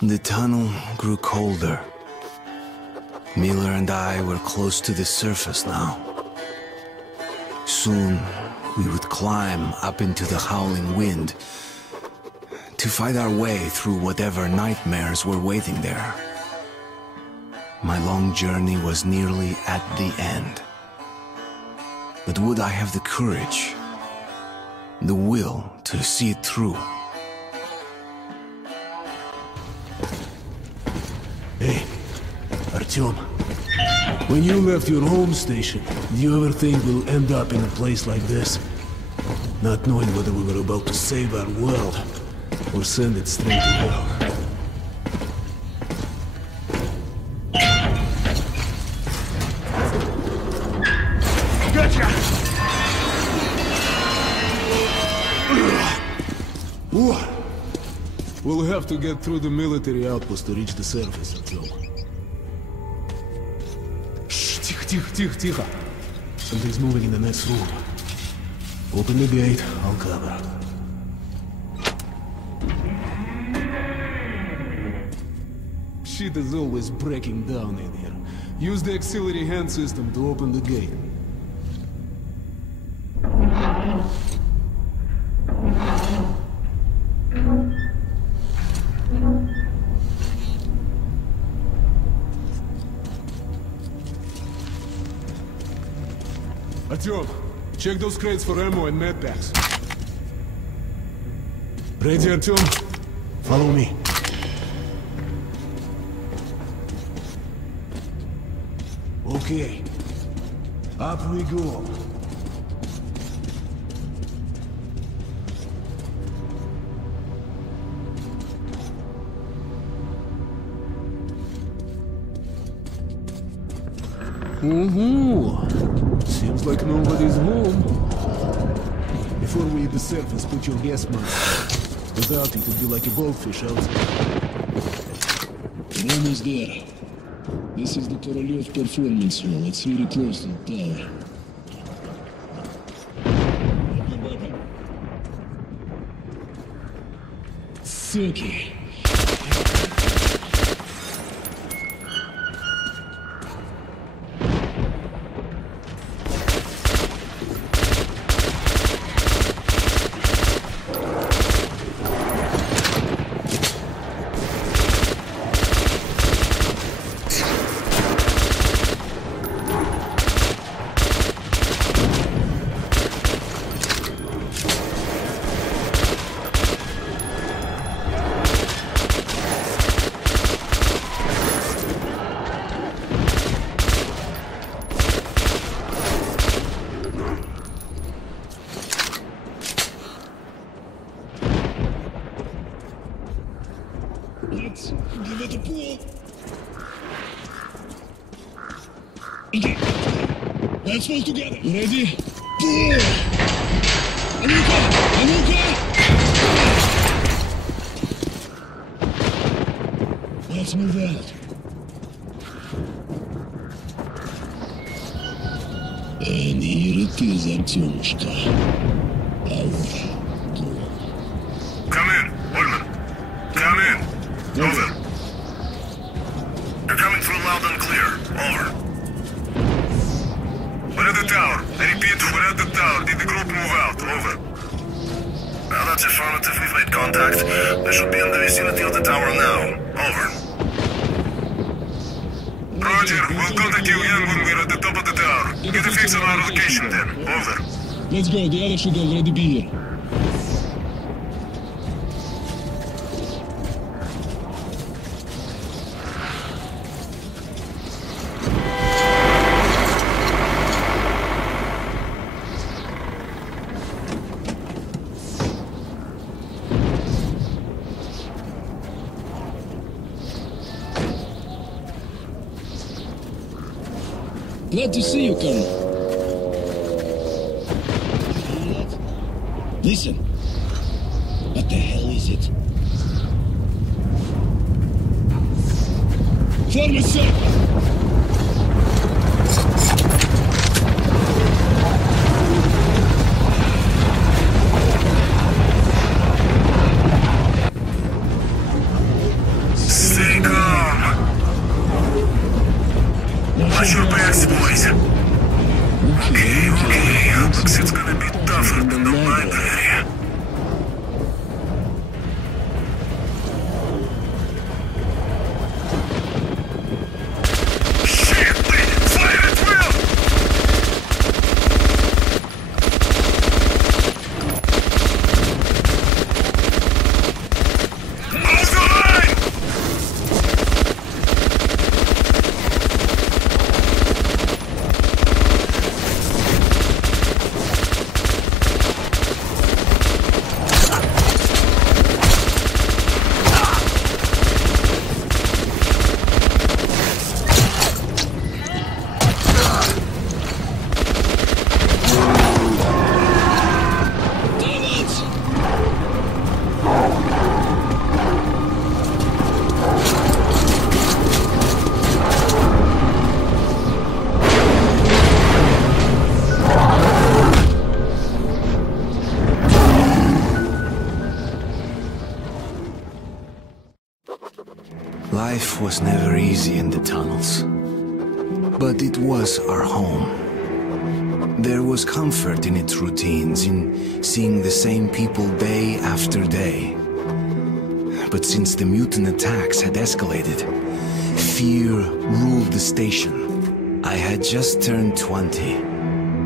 The tunnel grew colder. Miller and I were close to the surface now. Soon, we would climb up into the howling wind to fight our way through whatever nightmares were waiting there. My long journey was nearly at the end. But would I have the courage, the will to see it through? Hey, Artyom. When you left your home station, did you ever think we'll end up in a place like this? Not knowing whether we were about to save our world, or send it straight to hell. Gotcha! We'll have to get through the military outpost to reach the surface, Artyom. Тихо. Something's moving in the next room. Open the gate, I'll cover. Shit is always breaking down in here. Use the auxiliary hand system to open the gate. Artyom, check those crates for ammo and medpacks. Ready, Artyom? Follow me. Okay. Up we go. Seems like nobody's home. Before we hit the surface, put your gas mask. Without it, it'd be like a goldfish outside. We're almost there. This is the Prolog performance hall. It's really close to the tower. Suki. Let's give it a pull. Okay. Let's fall together. You ready? Pull! Anuka! Let's move out. And here it is, Artyomушka. Come in, Woodman. Come in. Over. You're coming through loud and clear. Over. We're at the tower. I repeat, we're at the tower. Did the group move out? Over. Well, that's affirmative. We've made contact. They should be in the vicinity of the tower now. Over. Roger, we'll contact you again when we're at the top of the tower. Get a fix on our location then. Over. Let's go. The others should already be here. Glad to see you, Colonel. Listen. What the hell is it? Form a circle! Watch your backs, boys. Okay. Looks it's gonna be tougher than the library. Shit! Fire at will! Hold the line! Life was never easy in the tunnels, but it was our home. There was comfort in its routines, in seeing the same people day after day. But since the mutant attacks had escalated, fear ruled the station. I had just turned 20,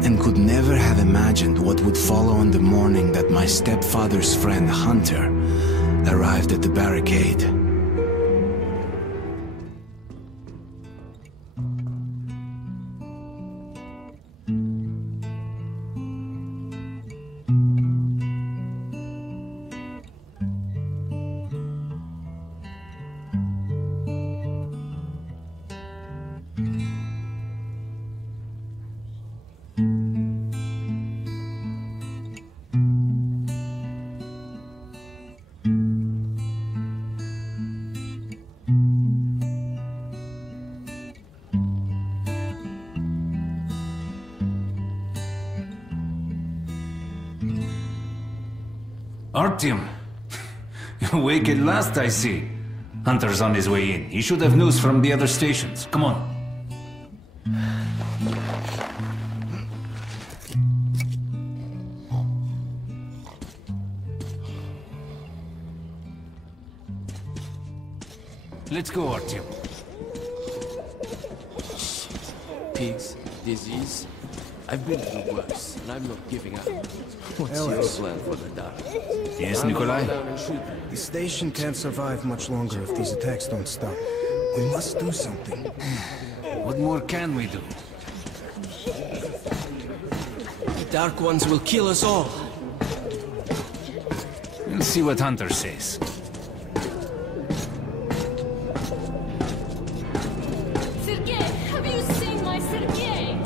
and could never have imagined what would follow on the morning that my stepfather's friend Hunter arrived at the barricade. Artyom, you're awake at last, I see. Hunter's on his way in. He should have news from the other stations. Come on. Let's go, Artyom. Pigs, disease. I've been through worse, and I'm not giving up. What's your plan for the dark? Yes, Nikolai? The station can't survive much longer if these attacks don't stop. We must do something. What more can we do? The Dark Ones will kill us all. We'll see what Hunter says. Sergei, have you seen my Sergei?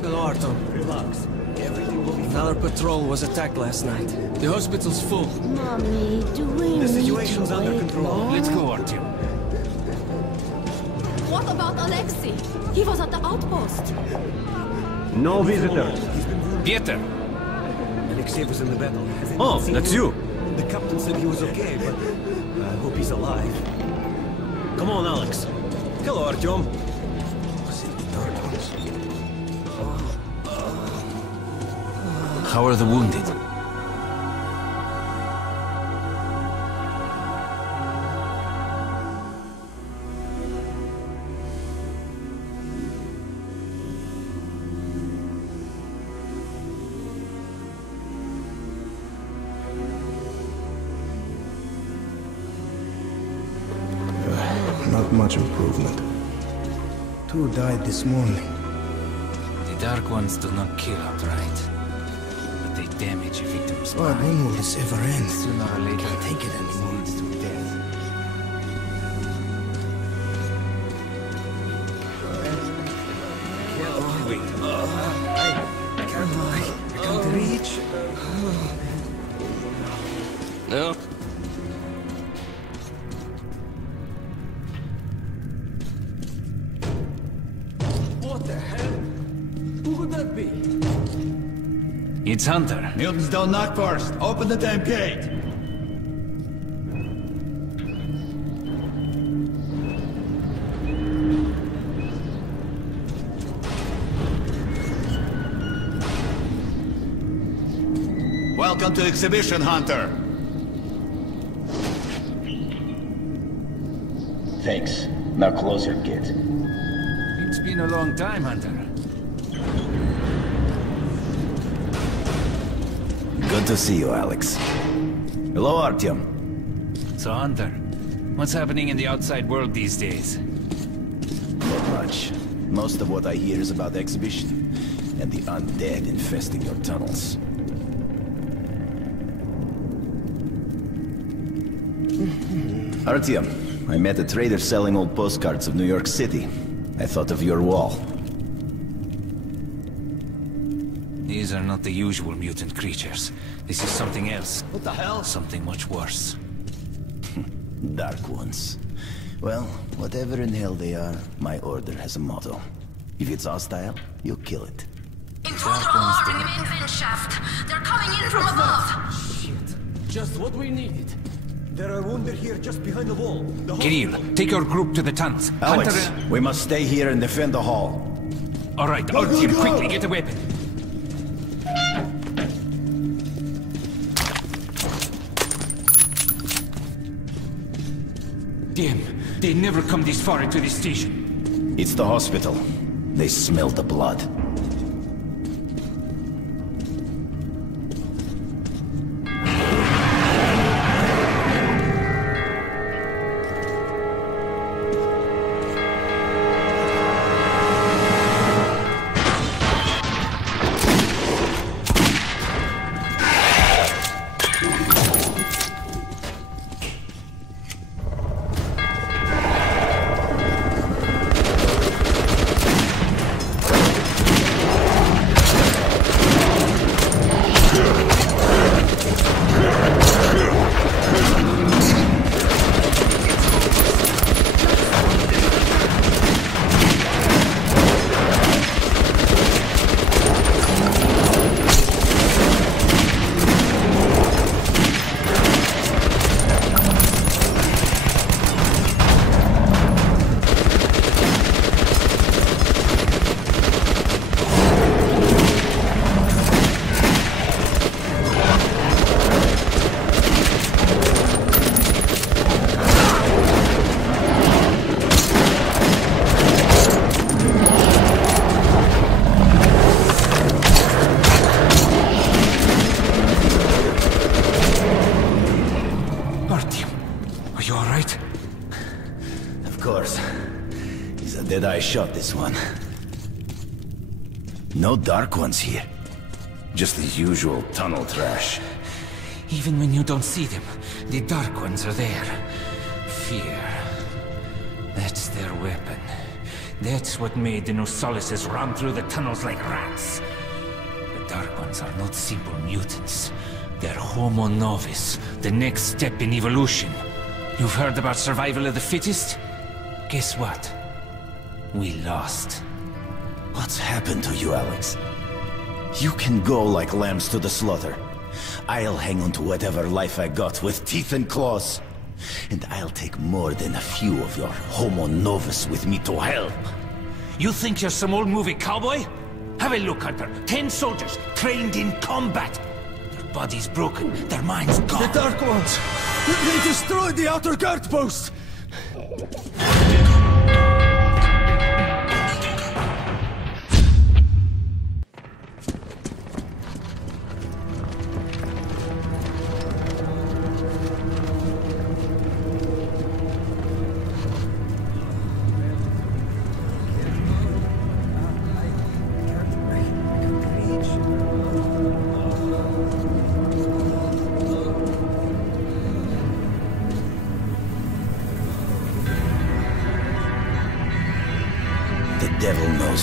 Hello, Artyom. Relax. Everything will be fine. Our patrol was attacked last night. The hospital's full. Mommy, do we The situation's under control. Let's go, Artyom. What about Alexei? He was at the outpost. No visitors. Pieter! Alexei was in the battle. Oh, that's you. The captain said he was okay, but I hope he's alive. Come on, Alex. Hello, Artyom. Was it the Dark Ones? How are the wounded? Not much improvement. 2 died this morning. The Dark Ones do not kill outright, but they damage a victim's God, mind. when will this ever end? Sooner or later, Can't take it anymore. leads to death. Wait. I can't reach. No? What the hell? Who would that be? It's Hunter. Mutants don't knock first. Open the damn gate. Welcome to Exhibition, Hunter. Thanks. Now close your kit. It's been a long time, Hunter. Good to see you, Alex. Hello, Artyom. So, Hunter, what's happening in the outside world these days? Not much. Most of what I hear is about the exhibition and the undead infesting your tunnels. Artyom, I met a trader selling old postcards of New York City. I thought of your wall. These are not the usual mutant creatures. This is something else. What the hell? Something much worse. Dark ones. Well, whatever in hell they are, my order has a motto. If it's hostile, you kill it. Intruder alarm in the main vent shaft. They're coming in from above. Shit. Just what we needed. There are wounded here just behind the wall. Kirill, take your group to the tunnels. Alex, Hunter, we must stay here and defend the hall. all right, Artyom, quickly get a weapon. Damn, they never come this far into this station. It's the hospital. They smell the blood. I shot this one. No dark ones here. Just the usual tunnel trash. Even when you don't see them, the dark ones are there. Fear. That's their weapon. That's what made the Nosalises run through the tunnels like rats. The dark ones are not simple mutants. They're Homo Novus, the next step in evolution. You've heard about survival of the fittest? Guess what? We lost. What's happened to you, Alex? You can go like lambs to the slaughter. I'll hang on to whatever life I got with teeth and claws. And I'll take more than a few of your Homo Novus with me to help. You think you're some old movie cowboy? Have a look, Hunter. 10 soldiers, trained in combat. Their bodies broken, their minds gone. The Dark Ones! They destroyed the outer guard post!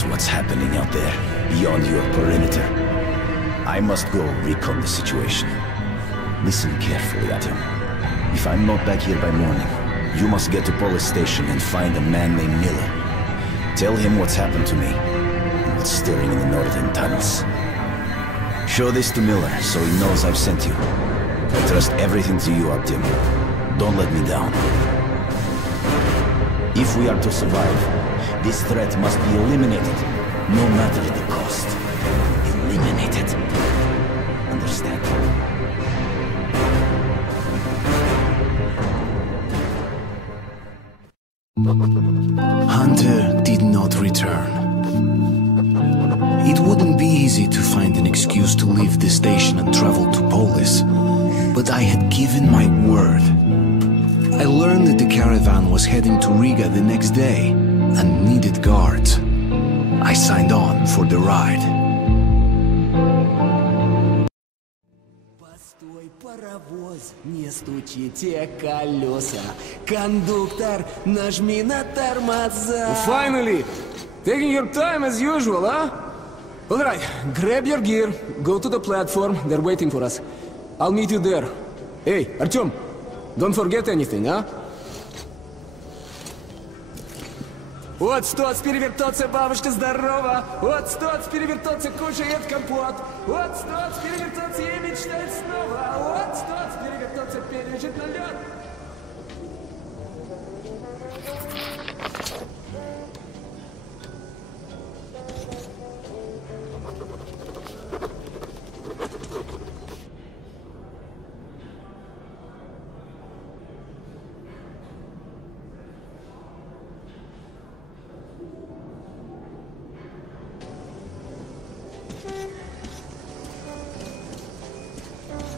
What's happening out there, beyond your perimeter. I must go recon the situation. Listen carefully, Artyom. If I'm not back here by morning, you must get to police station and find a man named Miller. Tell him what's happened to me, and what's stirring in the northern tunnels. Show this to Miller, so he knows I've sent you. I trust everything to you, Artyom. Don't let me down. If we are to survive, this threat must be eliminated, no matter the cost. Eliminated. Understand? Hunter did not return. It wouldn't be easy to find an excuse to leave the station and travel to Polis, but I had given my word. I learned that the caravan was heading to Riga the next day and needed guards. I signed on for the ride. Постой, паровоз, не стучите колеса. Кондуктор, нажми на тормоза. Finally! Taking your time as usual, huh? Alright, grab your gear, go to the platform, they're waiting for us. I'll meet you there. Hey, Artyom, don't forget anything, huh? Вот стоц перевертаться, бабушка здорова. Вот стоц перевертаться, кушает компот. Вот стоц перевертаться и мечтает снова. Вот стоц перевертаться, пережить на лед.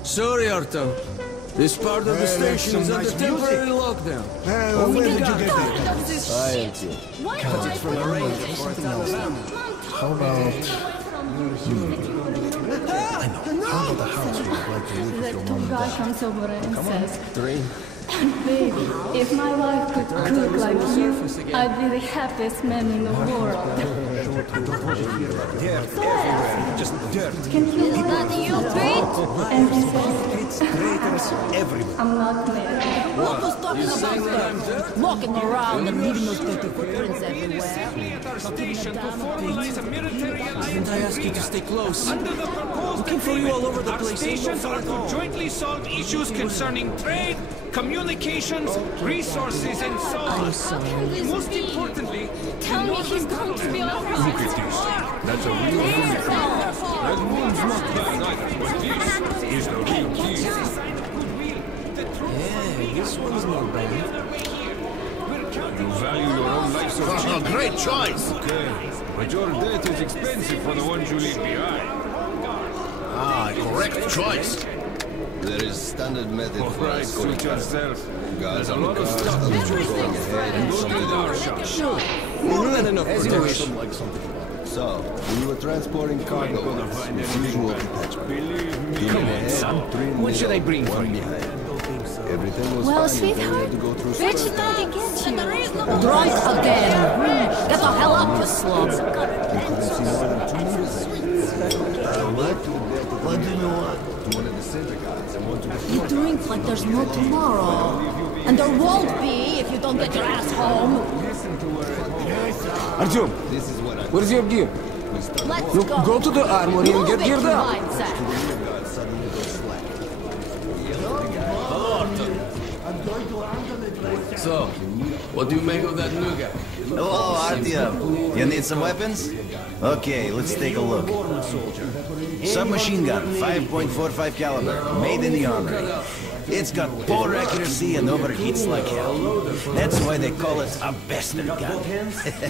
Sorry, Artem. This part of the station is under temporary lockdown. When did you get there? Cut it from a range of 4,000. How about... I know. How about the house we would like to live with your mom and dad? Comes over and says, 3. baby, if my wife could cook like you, I'd be the happiest man in the world. Just dirt. Can you Is that you, Pete? And he says, Traitors everywhere. I'm not married. What was talking about there? Walking around and leaving those dirty footprints everywhere. Didn't I ask you to stay close? Looking for you all over the place. Stations are to jointly solve issues concerning trade, communications, resources, and so on. I'm sorry. Most importantly, Tell me he's going to be all right. Look at this. That's a real unicorn. That one's not bad either, but this is the real key. Yeah, this one's not bad. You value your own life so cheap. Great choice! Okay, but your debt is expensive for the ones you leave behind. Ah, correct choice. There is standard method for Alright, suit yourself. There's a lot of stuff to choose from. And go to our shop. Sure. More than enough protection. Like something about it. So, we were transporting cargo with usual detachment. Come on, son. What should I bring for you? Everything was Well, fine. sweetheart, To go through Rich did not get you. Drunk again. Get the hell up, you slugs. What do you want? To one of the syndicates. I want to... You drink like there's no tomorrow. And there won't be if you don't get your ass home. Artyom, where's your gear? Let's Look, go to the armory and get geared up. So, what do you make of that nougat? Hello, Artyom. You need some weapons? Okay, let's take a look. Submachine gun, 5.45 caliber, made in the armory. It's got poor accuracy and overheats like hell. That's why they call it a bastard gun.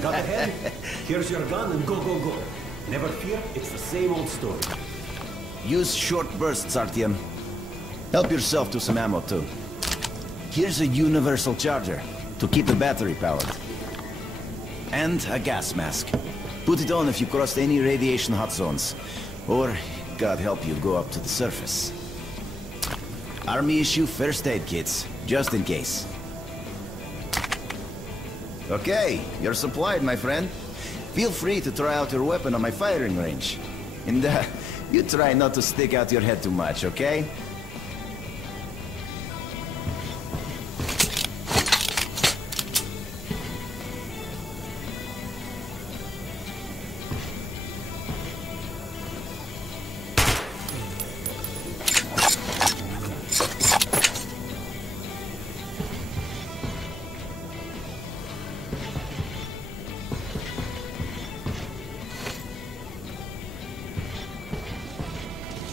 Got a hand? Here's your gun and go, go, go. Never fear, it's the same old story. Use short bursts, Artyom. Help yourself to some ammo, too. Here's a universal charger to keep the battery powered. And a gas mask. Put it on if you crossed any radiation hot zones. Or, God help you, go up to the surface. Army issue first aid kits, just in case. Okay, you're supplied, my friend. Feel free to try out your weapon on my firing range. And you try not to stick out your head too much, okay?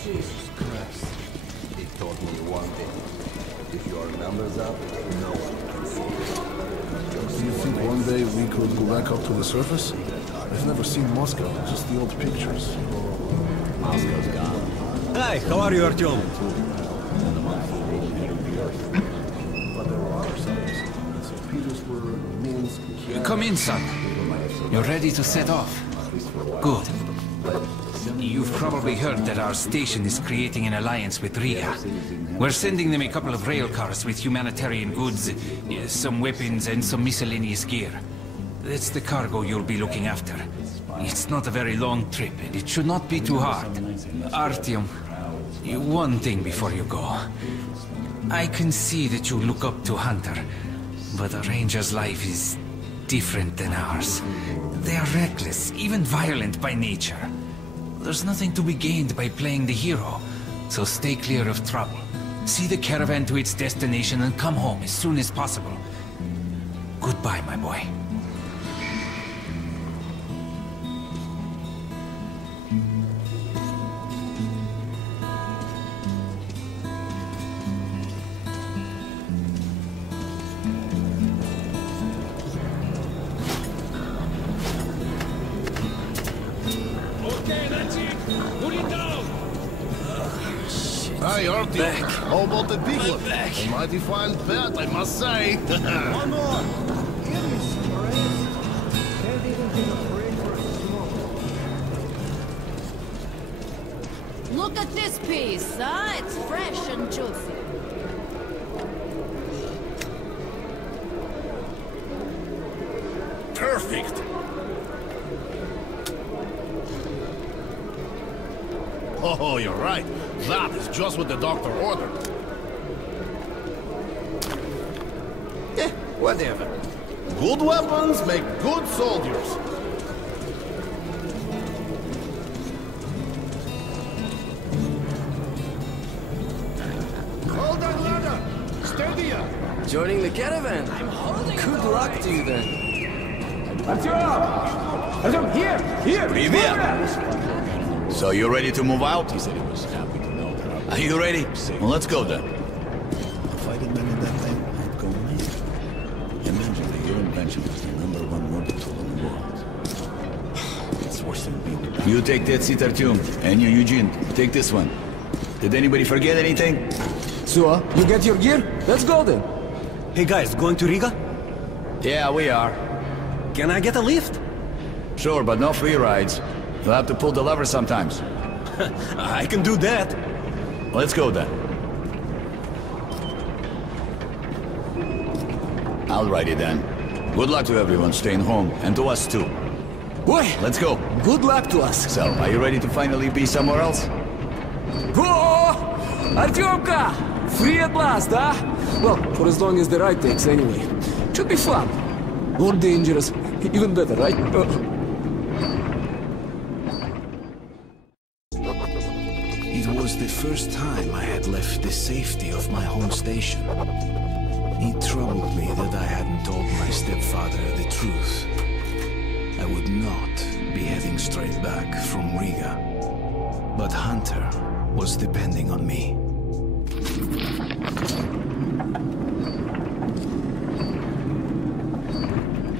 Jesus Christ. He told me one thing. If your numbers up, no one can see it. someday we could go back up to the surface? I've never seen Moscow, just the old pictures. Moscow's gone. Hi, how are you, Artyom? Come in, son. You're ready to set off. Good. You've probably heard that our station is creating an alliance with Riga. We're sending them a couple of rail cars with humanitarian goods, some weapons and some miscellaneous gear. That's the cargo you'll be looking after. It's not a very long trip, and it should not be too hard. Artyom, one thing before you go. I can see that you look up to Hunter, but a ranger's life is different than ours. They are reckless, even violent by nature. There's nothing to be gained by playing the hero, so stay clear of trouble. See the caravan to its destination and come home as soon as possible. Goodbye, my boy. Hey, Artyom, how about the big one? A mighty fine pet, I must say. One more! Look at this piece, huh? It's fresh and juicy. Perfect. Oh, you're right. That is just what the doctor ordered. Whatever. Good weapons make good soldiers. Hold on, ladder! Steady up! Joining the caravan. I'm holding. Good luck to you then. Artyom, here! Привет! So you're ready to move out? He said he was happy to know that. Are you ready? Well, let's go then. If I had been in that thing, I'd go mad. Imagine that your invention was the #1 murder tool in the world. It's worse than being... You take that seat, Artyom, and you, Eugene, take this one. Did anybody forget anything? So, you get your gear? Let's go then. Hey guys, going to Riga? Yeah, we are. Can I get a lift? Sure, but no free rides. You'll have to pull the lever sometimes. I can do that. Let's go then. Alrighty then. Good luck to everyone staying home, and to us too. Boy, let's go. Good luck to us. So, are you ready to finally be somewhere else? Oh! Artyomka! Free at last, huh? Well, for as long as the ride takes anyway. Should be fun. More dangerous. Even better, right? It was the first time I had left the safety of my home station. It troubled me that I hadn't told my stepfather the truth. I would not be heading straight back from Riga. But Hunter was depending on me.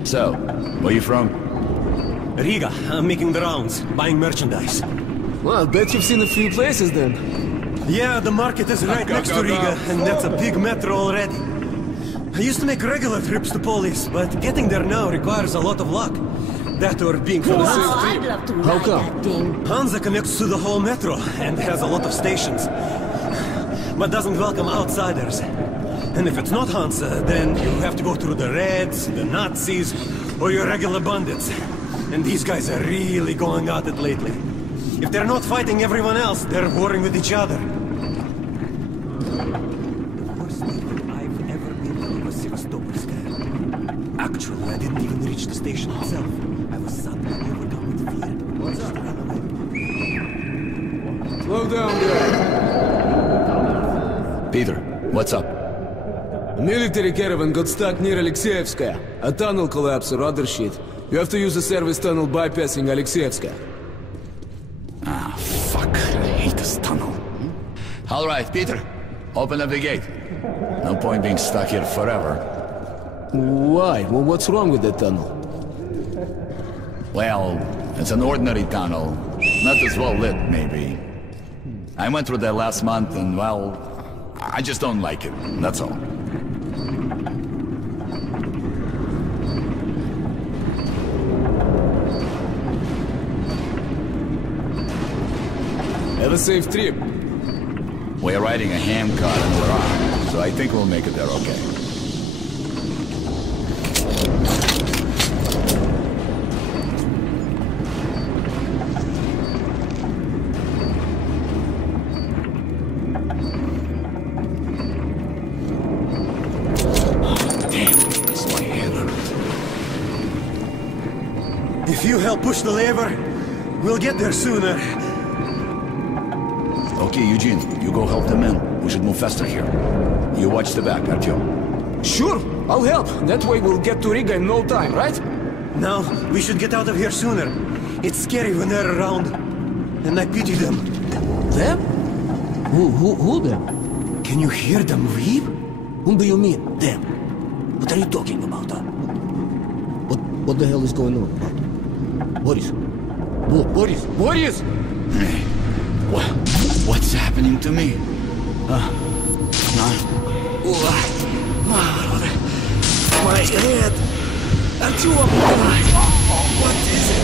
So, where you from? Riga. I'm making the rounds, buying merchandise. Well, I bet you've seen a few places then. Yeah, the market is right next to Riga, and that's a big metro already. I used to make regular trips to Polis, but getting there now requires a lot of luck. That or being from the same I'd love to How ride come? that thing. Hansa connects to the whole metro and has a lot of stations, but doesn't welcome outsiders. And if it's not Hansa, then you have to go through the Reds, the Nazis, or your regular bandits. And these guys are really going at it lately. If they're not fighting everyone else, they're warring with each other. The worst thing I've ever been through was Sevastopolskaya. Actually, I didn't even reach the station itself. I was suddenly overcome with fear. What's up? Slow down, guy. Peter, what's up? A military caravan got stuck near Alexeyevskaya. A tunnel collapsed or other shit. You have to use the service tunnel bypassing Alexeyevskaya. Ah, fuck. I hate this tunnel. All right, Peter. Open up the gate. No point being stuck here forever. Why? Well, what's wrong with the tunnel? Well, it's an ordinary tunnel. Not as well lit, maybe. I went through there last month and, well, I just don't like it. That's all. Have a safe trip. We're riding a ham car in Iran, so I think we'll make it there okay. If you help push the lever, we'll get there sooner. Okay, Eugene, you go help the men. We should move faster here. You watch the back, Artyom. Sure, I'll help. That way we'll get to Riga in no time, right? No, we should get out of here sooner. It's scary when they're around. And I pity them. Them? Who them? Can you hear them weep? Whom do you mean, them? What are you talking about, huh? What the hell is going on? Boris? Boris! What's happening to me? My head! Artyom! What is it?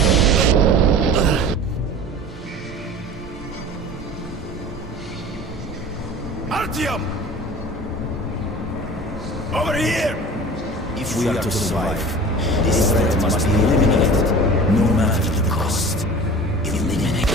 Artyom! Over here! If we are to survive, this threat must be eliminated, no matter the cost. Eliminate.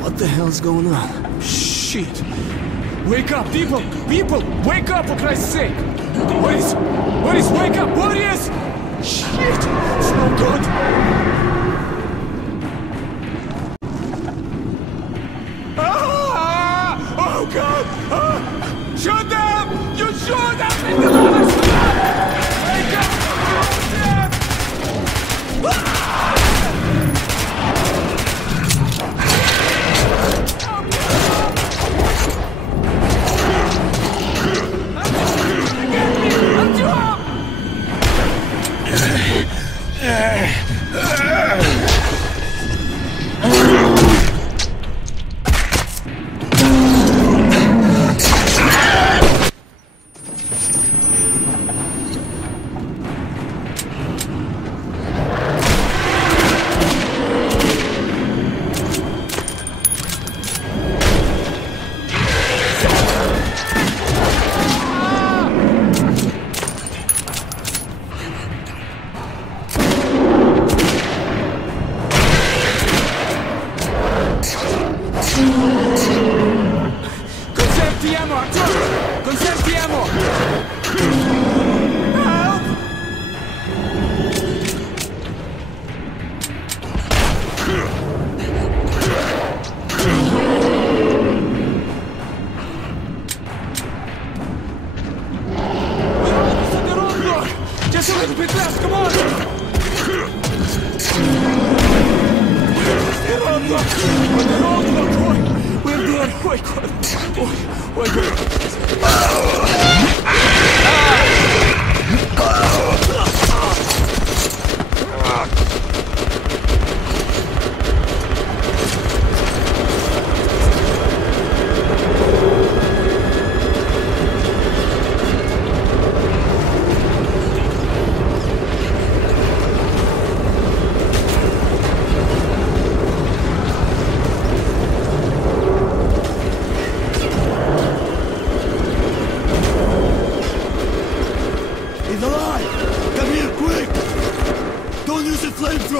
What the hell's going on? Shit! Wake up, people! People! Wake up, for Christ's sake! Boris! Boris, wake up! Boris! Shit! It's no good! Ah! Oh, God! Ah! Shoot them! You shoot them! In the last! Wake up!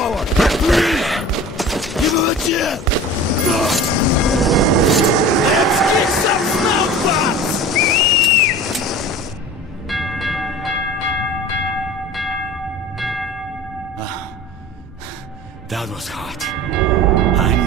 forward! Please! Give him a chance! Let's kick some snout butts! That was hot. I